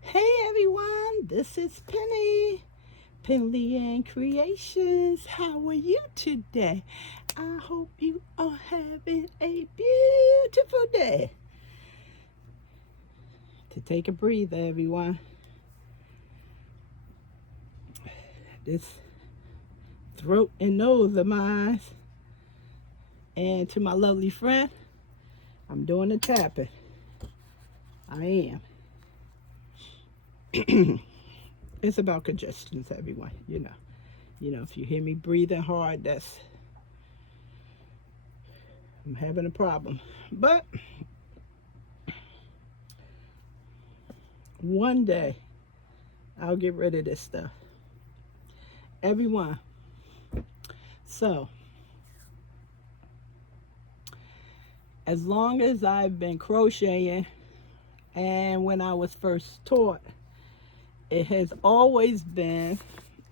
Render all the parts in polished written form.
Hey everyone, this is Penley-Ann Creations. How are you today? I hope you are having a beautiful day. To take a breather, everyone. This throat and nose of mine. And to my lovely friend, I'm doing the tapping. I am. It's about congestions, everyone. You know, if you hear me breathing hard, I'm having a problem. But one day, I'll get rid of this stuff. Everyone. So, as long as I've been crocheting, and when I was first taught, it has always been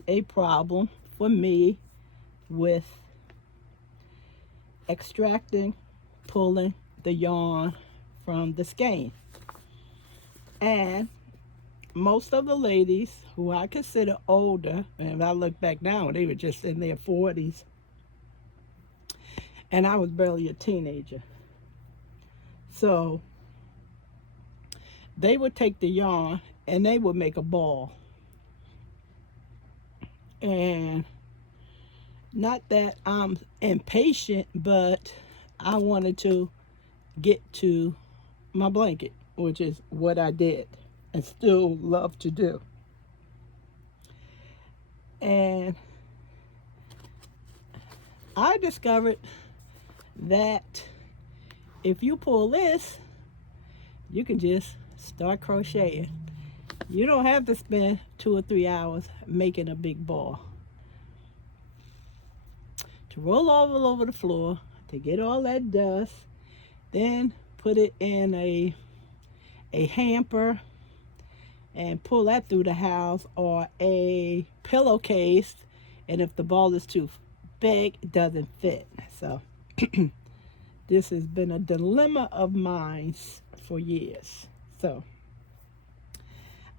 a problem for me with extracting, pulling the yarn from the skein. And most of the ladies who I consider older, and if I look back now, they were just in their 40s, and I was barely a teenager. So they would take the yarn and they would make a ball. And not that I'm impatient, but I wanted to get to my blanket, which is what I did and still love to do. And I discovered that if you pull this, you can just start crocheting. You don't have to spend 2 or 3 hours making a big ball. To roll all over the floor, to get all that dust, then put it in a hamper and pull that through the house, or a pillowcase, and if the ball is too big, it doesn't fit. So this has been a dilemma of mine for years. So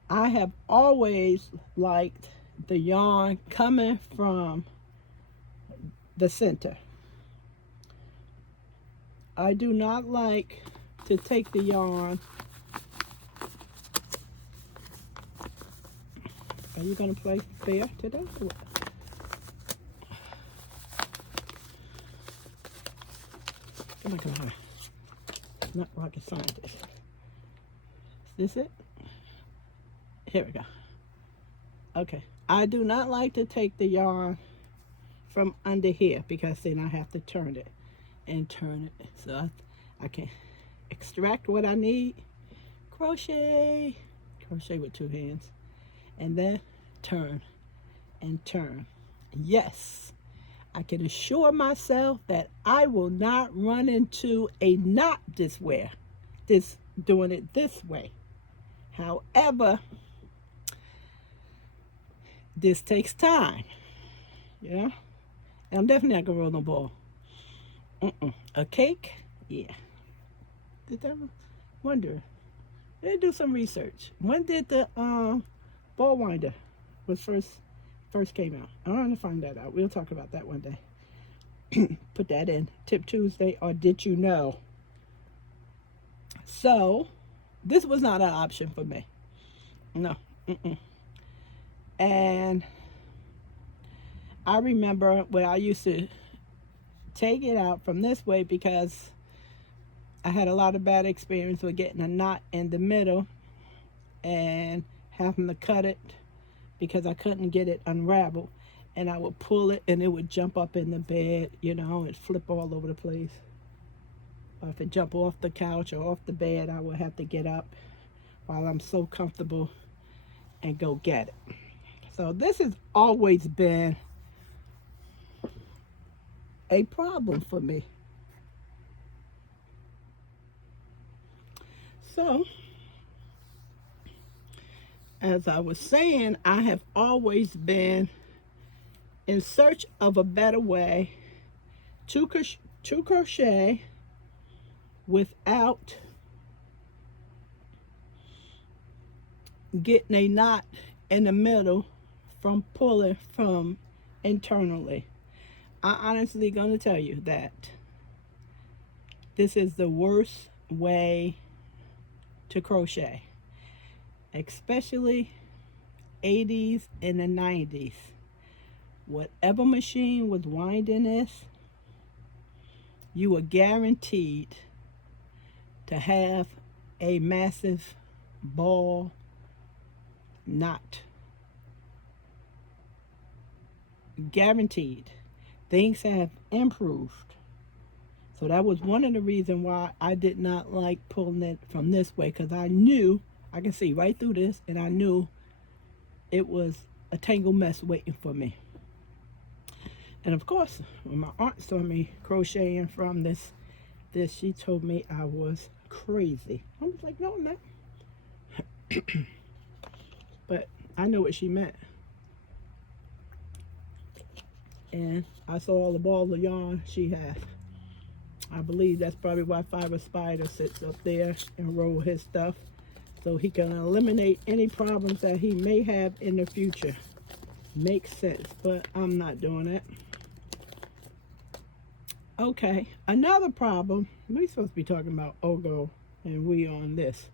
I have always liked the yarn coming from the center. I do not like to take the yarn. Are you going to play fair today? Come on. Not rocket scientist. Is this it? Here we go. Okay. I do not like to take the yarn from under here, because then I have to turn it and turn it. So I can extract what I need, crochet with 2 hands, and then turn and turn. Yes, I can assure myself that I will not run into a knot doing it this way. However, this takes time, yeah. And I'm definitely not gonna roll no ball. A cake, yeah. Did I wonder? They do some research. When did the ball winder was first came out? I want to find that out. We'll talk about that one day. Put that in Tip Tuesday, or Did You Know? So this was not an option for me. No. And I remember when I used to take it out from this way, because I had a lot of bad experience with getting a knot in the middle and having to cut it because I couldn't get it unraveled. And I would pull it and it would jump up in the bed, it'd flip all over the place. Or if it jumped off the couch or off the bed, I would have to get up while I'm so comfortable and go get it. So this has always been a problem for me. So, as I was saying, I have always been in search of a better way to crochet without getting a knot in the middle from pulling from internally. I honestly gonna tell you that this is the worst way to crochet, especially 80s and the 90s. Whatever machine was winding this, you were guaranteed to have a massive ball knot. Guaranteed. Things have improved. So that was one of the reasons why I did not like pulling it from this way, because I knew I could see right through this, and I knew it was a tangle mess waiting for me. And of course, when my aunt saw me crocheting from this, she told me I was crazy. I was like, no, I'm not. But I knew what she meant. And I saw all the balls of yarn she has. I believe that's probably why Fiber Spider sits up there and roll his stuff, so he can eliminate any problems that he may have in the future. Makes sense, but I'm not doing it. Okay, another problem. We're supposed to be talking about O'Go, and we on this.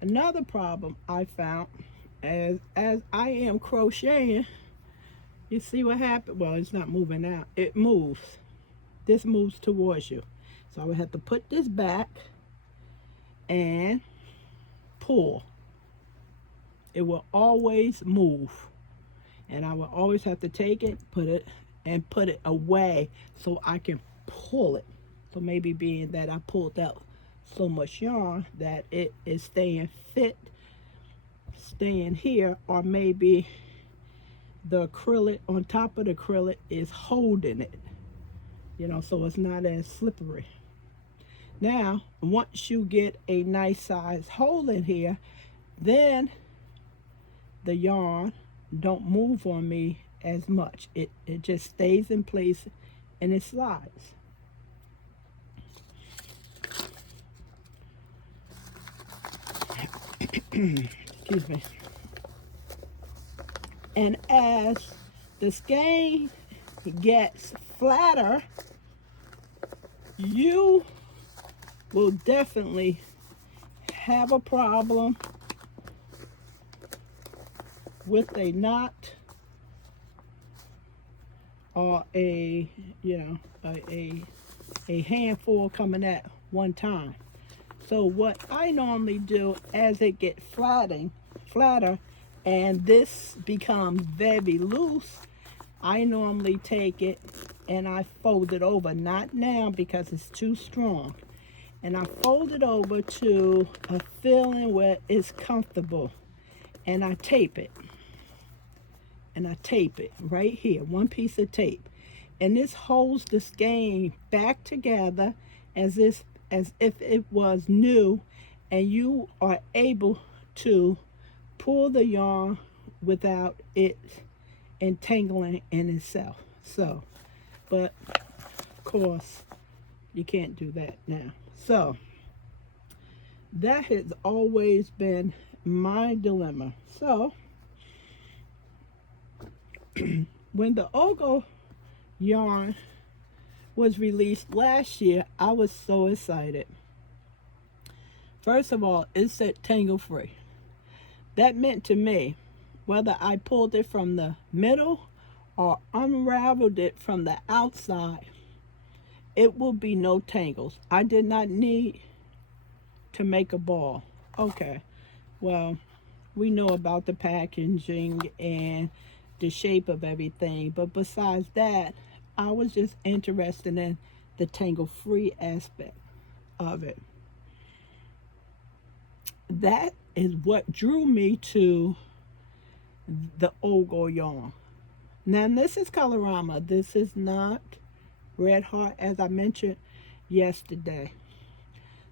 Another problem I found as I am crocheting, you see what happened? Well, it's not moving out. It moves. This moves towards you. So I would have to put this back and pull. It will always move. And I will always have to take it, put it away so I can pull it. So maybe being that I pulled out so much yarn that it is staying here, or maybe the acrylic on top of the acrylic is holding it, so it's not as slippery. Now, once you get a nice size hole in here, then the yarn don't move on me as much. It just stays in place and it slides. Excuse me. And as the skein gets flatter, you will definitely have a problem with a knot or a handful coming at one time. So what I normally do as it gets flatter and this becomes very loose, I normally take it and I fold it over. Not now because it's too strong. And I fold it over to a feeling where it's comfortable. And I tape it. And I tape it right here, one piece of tape. And this holds the skein back together as if it was new, and you are able to pull the yarn without it entangling in itself. So, but of course, you can't do that now. So, that has always been my dilemma. So, when the O'Go yarn was released last year, I was so excited. First of all, it said tangle free. That meant to me, whether I pulled it from the middle or unraveled it from the outside, it will be no tangles. I did not need to make a ball. Okay, well, we know about the packaging and the shape of everything, but besides that, I was just interested in the tangle-free aspect of it. That is what drew me to the O'Go yarn. Now, this is Colorama. This is not Red Heart, as I mentioned yesterday.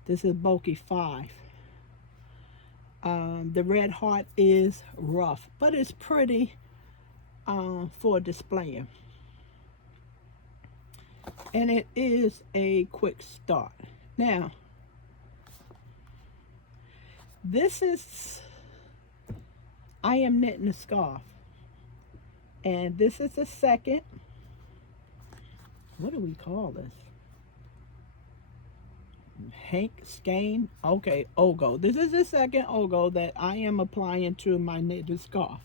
This is Bulky 5. The Red Heart is rough, but it's pretty for displaying. And it is a quick start. Now, this is I am knitting a scarf. And this is the second, what do we call this? Hank Skein. Okay, O'Go. This is the second O'Go that I am applying to my knitted scarf.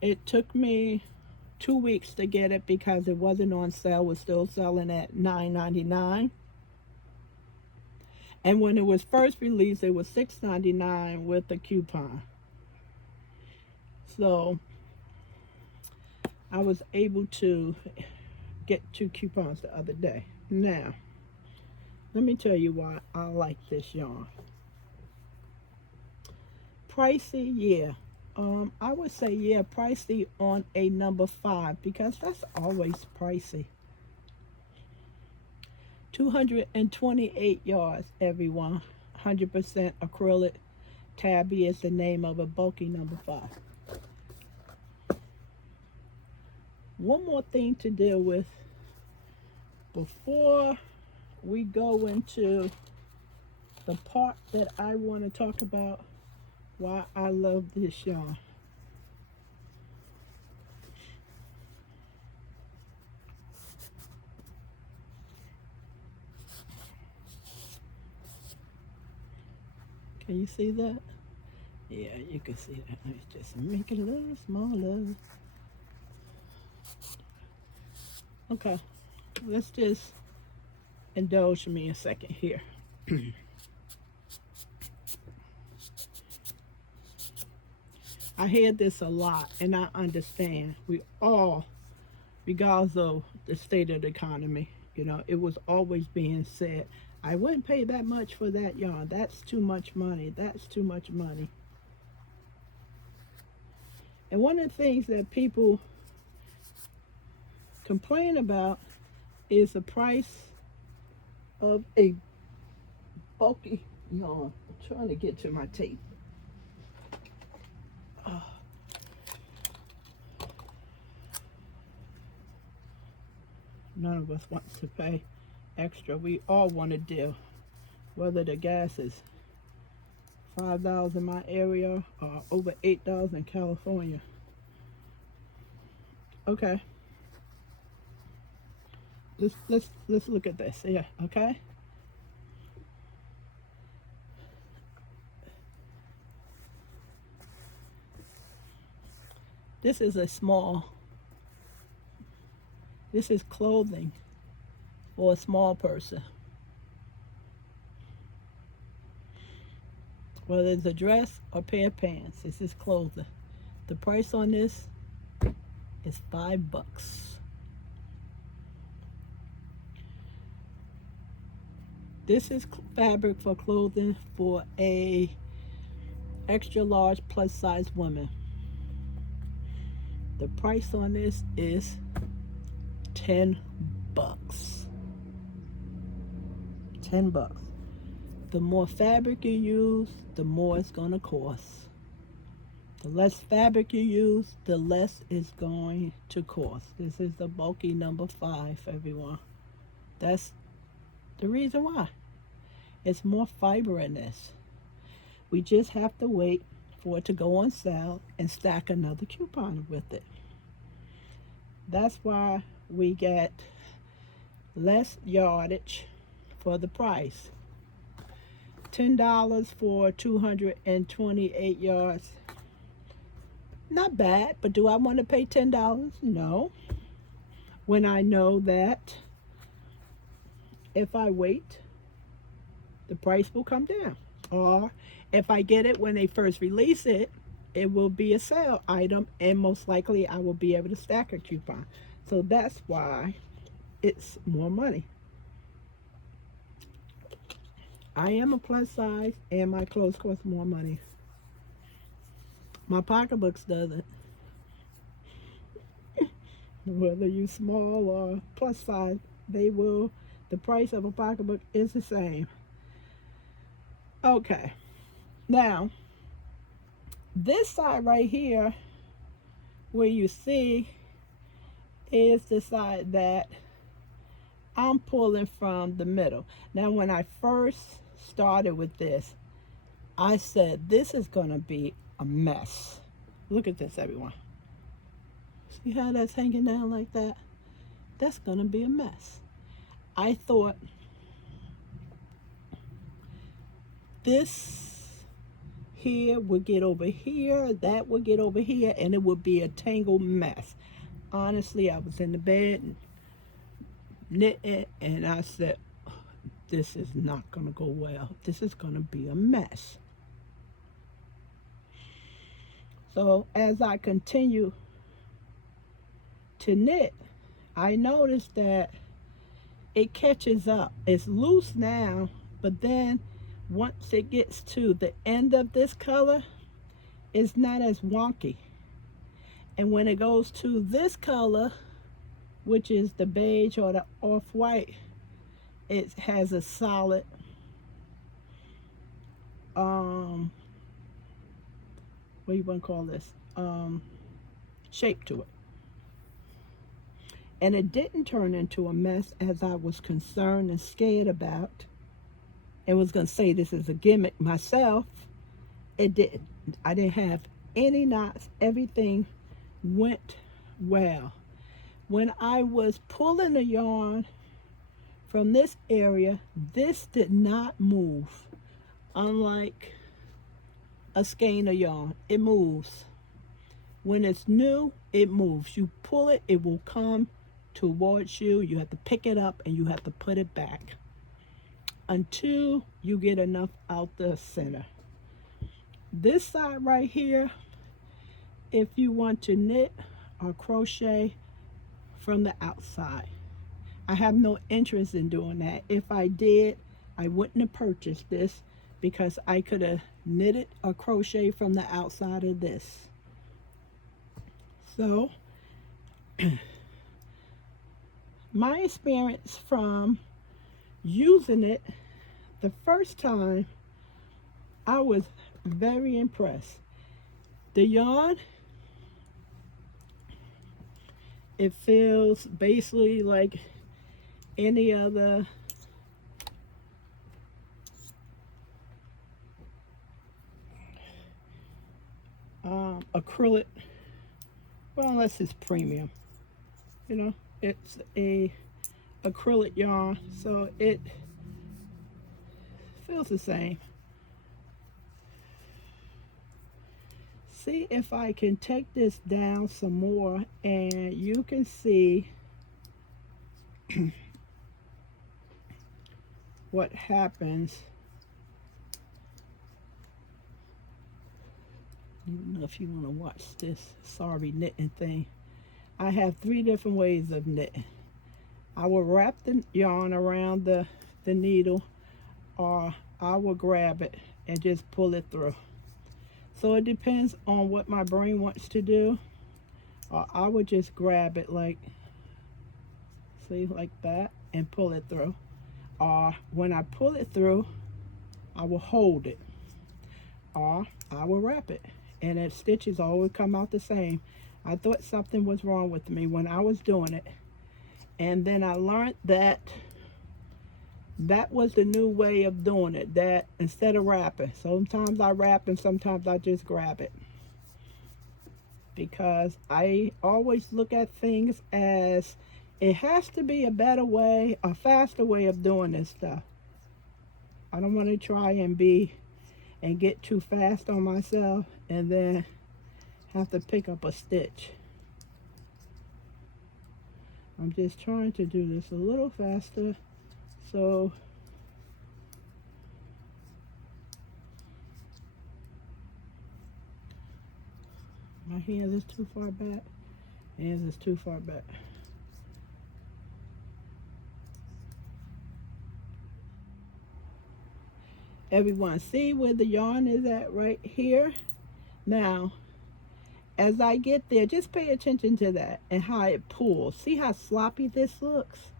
It took me 2 weeks to get it because it wasn't on sale. It was still selling at $9.99. And when it was first released, it was $6.99 with a coupon. So I was able to get 2 coupons the other day. Now, let me tell you why I like this yarn. Pricey, yeah. I would say, yeah, pricey on a number 5 because that's always pricey. 228 yards, everyone. 100% acrylic. Tabby is the name of a bulky number 5. One more thing to deal with before we go into the part that I want to talk about why I love this yarn. Can you see that? Yeah, you can see that. Let me just make it a little smaller. Okay, let's just indulge me a second here. I hear this a lot, and I understand. We all, regardless of the state of the economy, you know, it was always being said, I wouldn't pay that much for that yarn. That's too much money. That's too much money. And one of the things that people complain about is the price of a bulky yarn. I'm trying to get to my tape. None of us wants to pay extra. We all want to deal, whether the gas is $5 in my area or over $8 in California. Okay. Let's look at this here, okay? This is a small, this is clothing for a small person. Whether it's a dress or pair of pants, this is clothing. The price on this is $5. This is fabric for clothing for a extra large plus size woman. The price on this is $10. $10. The more fabric you use, the more it's gonna cost. The less fabric you use, the less it's going to cost. This is the bulky number 5, everyone. That's the reason why. It's more fiber in this. We just have to wait for it to go on sale and stack another coupon with it. That's why we get less yardage for the price. $10 for 228 yards. Not bad, but do I want to pay $10? No. When I know that if I wait, the price will come down. Or if I get it when they first release it, it will be a sale item, and most likely I will be able to stack a coupon. So that's why it's more money. I am a plus size, and my clothes cost more money. My pocketbooks doesn't. Whether you small or plus size, they will. The price of a pocketbook is the same. Okay. Now, this side right here, where you see, is the side that I'm pulling from the middle. Now, when I first started with this, I said this is going to be a mess. Look at this, everyone. See how that's hanging down like that? That's gonna be a mess. I thought this here would get over here, that would get over here, and it would be a tangled mess. Honestly, I was in the bed and knitting, and I said, this is not gonna go well. This is gonna be a mess. So as I continue to knit, I noticed that it catches up. It's loose now, but then once it gets to the end of this color, it's not as wonky. And when it goes to this color, which is the beige or the off-white, it has a solid what do you want to call this, shape to it. And it didn't turn into a mess as I was concerned and scared about. And was going to say this is a gimmick myself. It didn't. I didn't have any knots. Everything went well. When I was pulling the yarn from this area, this did not move. Unlike a skein of yarn, it moves. When it's new, it moves. You pull it, it will come towards you. You have to pick it up and you have to put it back until you get enough out the center. This side right here, if you want to knit or crochet from the outside, I have no interest in doing that. If I did, I wouldn't have purchased this because I could have knitted or crochet from the outside of this. So my experience from using it the first time, I was very impressed. The yarn, it feels basically like any other acrylic, well, unless it's premium, you know, it's a acrylic yarn, so it feels the same. See if I can take this down some more and you can see what happens. I don't know if you want to watch this sorry knitting thing. I have 3 different ways of knitting. I will wrap the yarn around the needle, or I will grab it and just pull it through. So it depends on what my brain wants to do. Or I would just grab it like, see, like that, and pull it through. Or when I pull it through, I will hold it. Or I will wrap it. And its stitches always come out the same. I thought something was wrong with me when I was doing it. And then I learned that that was the new way of doing it, that instead of wrapping, sometimes I wrap and sometimes I just grab it, because I always look at things as it has to be a better way, a faster way of doing this stuff. I don't want to try and get too fast on myself and then have to pick up a stitch. I'm just trying to do this a little faster. So my hands is too far back. Hands is too far back. Everyone, see where the yarn is at right here? Now, as I get there, just pay attention to that and how it pulls. See how sloppy this looks?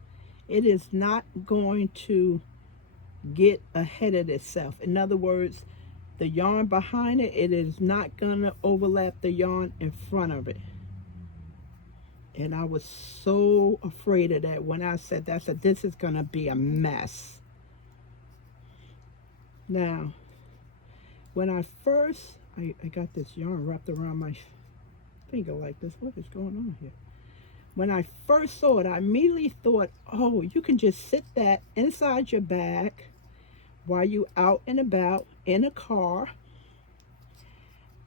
It is not going to get ahead of itself. In other words, the yarn behind it, it is not going to overlap the yarn in front of it. And I was so afraid of that when I said that. I said, this is going to be a mess. Now, when I first I got this yarn wrapped around my finger like this. What is going on here? When I first saw it, I immediately thought, oh, you can just sit that inside your bag while you out and about in a car,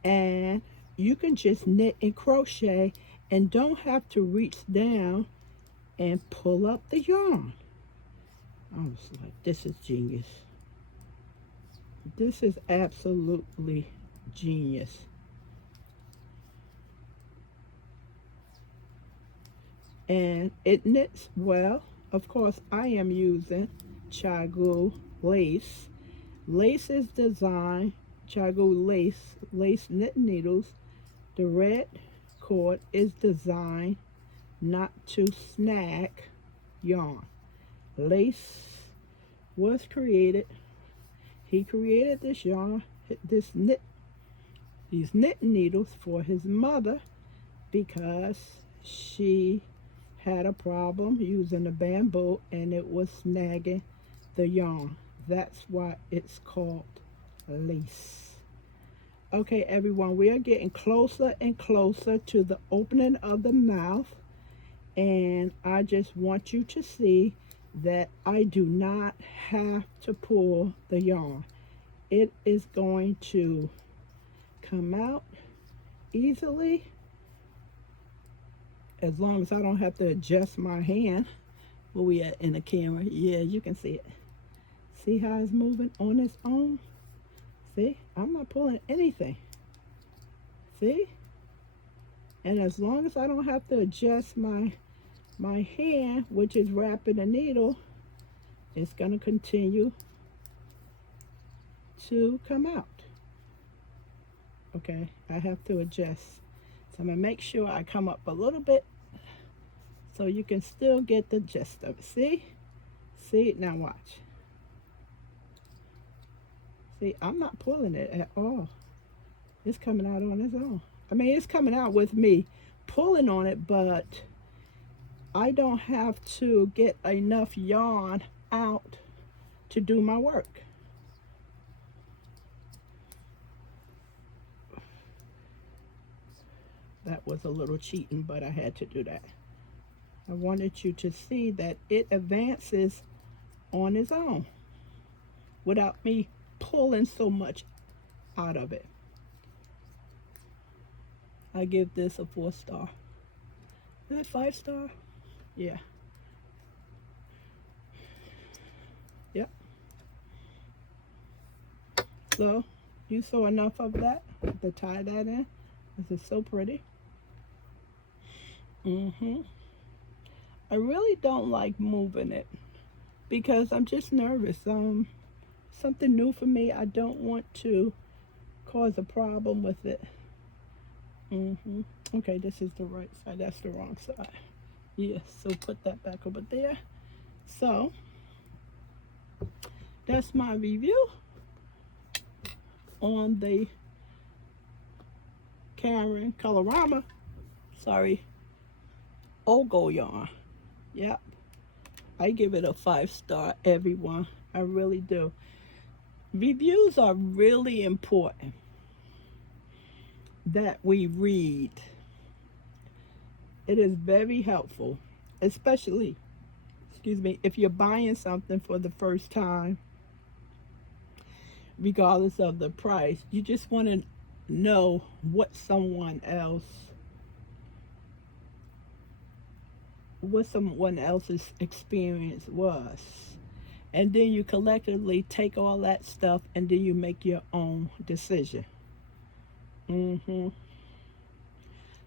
and you can just knit and crochet and don't have to reach down and pull up the yarn. I was like, this is genius. This is absolutely genius. And it knits well. Of course, I am using Chagoo lace. Lace is designed, Chagoo lace knit needles. The red cord is designed not to snag yarn. Lace was created, he created this yarn, these knit needles for his mother because she had a problem using the bamboo and it was snagging the yarn. That's why it's called lace. Okay, everyone, we are getting closer and closer to the opening of the mouth, and I just want you to see that I do not have to pull the yarn. It is going to come out easily as long as I don't have to adjust my hand. Where we at in the camera? Yeah, you can see it. See how it's moving on its own? See, I'm not pulling anything. See? And as long as I don't have to adjust my hand, which is wrapping the needle, it's going to continue to come out. Okay, I have to adjust. So I'm going to make sure I come up a little bit so you can still get the gist of it. See? See? Now watch. See, I'm not pulling it at all. It's coming out on its own. I mean, it's coming out with me pulling on it, but I don't have to get enough yarn out to do my work. That was a little cheating, but I had to do that. I wanted you to see that it advances on its own without me pulling so much out of it. I give this a 4-star. Is it 5-star? Yeah. Yep. So you saw enough of that to tie that in. This is so pretty. I really don't like moving it because I'm just nervous. Something new for me. I don't want to cause a problem with it. Okay, this is the right side. That's the wrong side. Yes, so put that back over there. So that's my review on the Colorama, O'Go yarn. Yep, I give it a 5-star, everyone. I really do. Reviews are really important that we read. It is very helpful, especially, if you're buying something for the first time, regardless of the price. You just want to know what someone else's experience was, and then you collectively take all that stuff and then you make your own decision.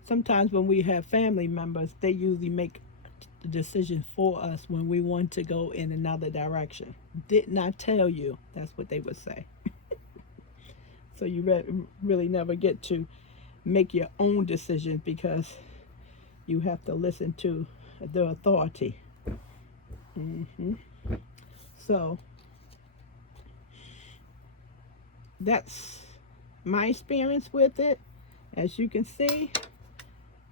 Sometimes when we have family members, they usually make the decision for us when we want to go in another direction. Didn't I tell you? That's what they would say. So you really never get to make your own decision because you have to listen to the authority. So that's my experience with it. As you can see,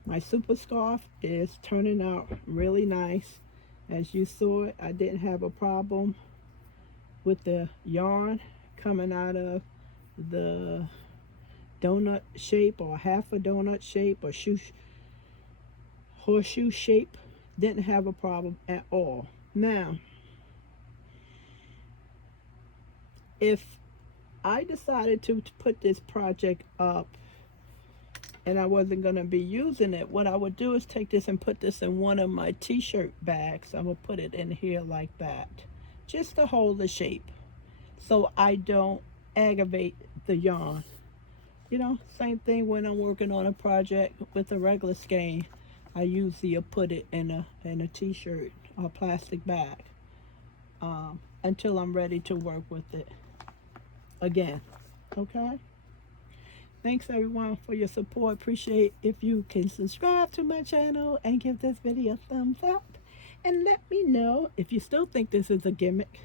my super scarf is turning out really nice. As you saw it, I didn't have a problem with the yarn coming out of the donut shape or half a donut shape or horseshoe shape. Didn't have a problem at all. Now, if I decided to put this project up and I wasn't going to be using it, what I would do is take this and put this in one of my t-shirt bags. I will put it in here like that, just to hold the shape so I don't aggravate the yarn. You know, same thing when I'm working on a project with a regular skein. I usually put it in a t-shirt or plastic bag until I'm ready to work with it again. Okay? Thanks everyone for your support. Appreciate if you can subscribe to my channel and give this video a thumbs up. And let me know if you still think this is a gimmick.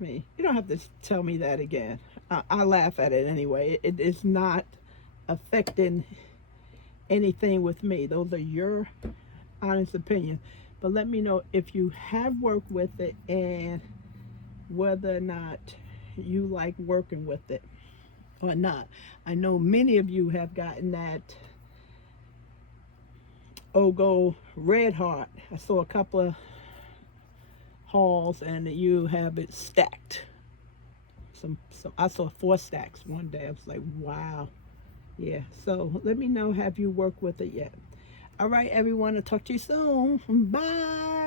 I mean, you don't have to tell me that again. I laugh at it anyway. It is not affecting anything with me. Those are your honest opinions. But let me know if you have worked with it and whether or not you like working with it or not. I know many of you have gotten that O'Go Red Heart. I saw a couple of hauls and you have it stacked. I saw 4 stacks one day. I was like, wow. Yeah, so let me know, have you worked with it yet? All right, everyone, I'll talk to you soon. Bye.